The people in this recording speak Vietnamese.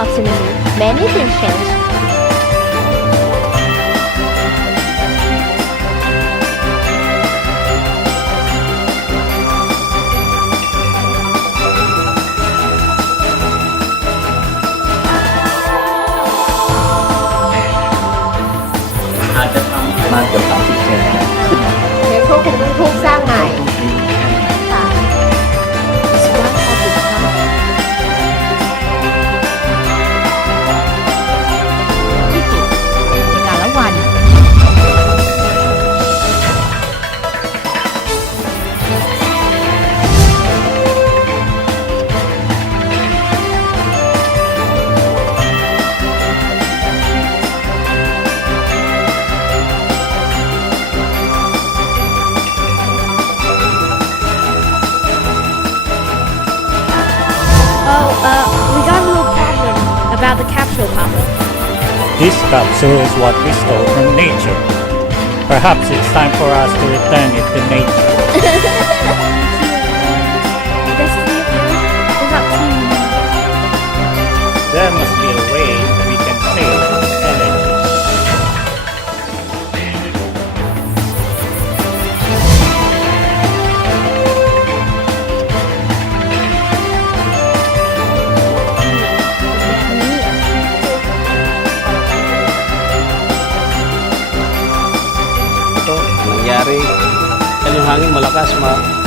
autonomy, many things change. Nếu không thì mình không sang ngày Uh, we got a little problem about the capsule Problem. This capsule is what we stole from nature. Perhaps it's time for us to return it to nature. nangyari. Yan yung hangin malakas, ma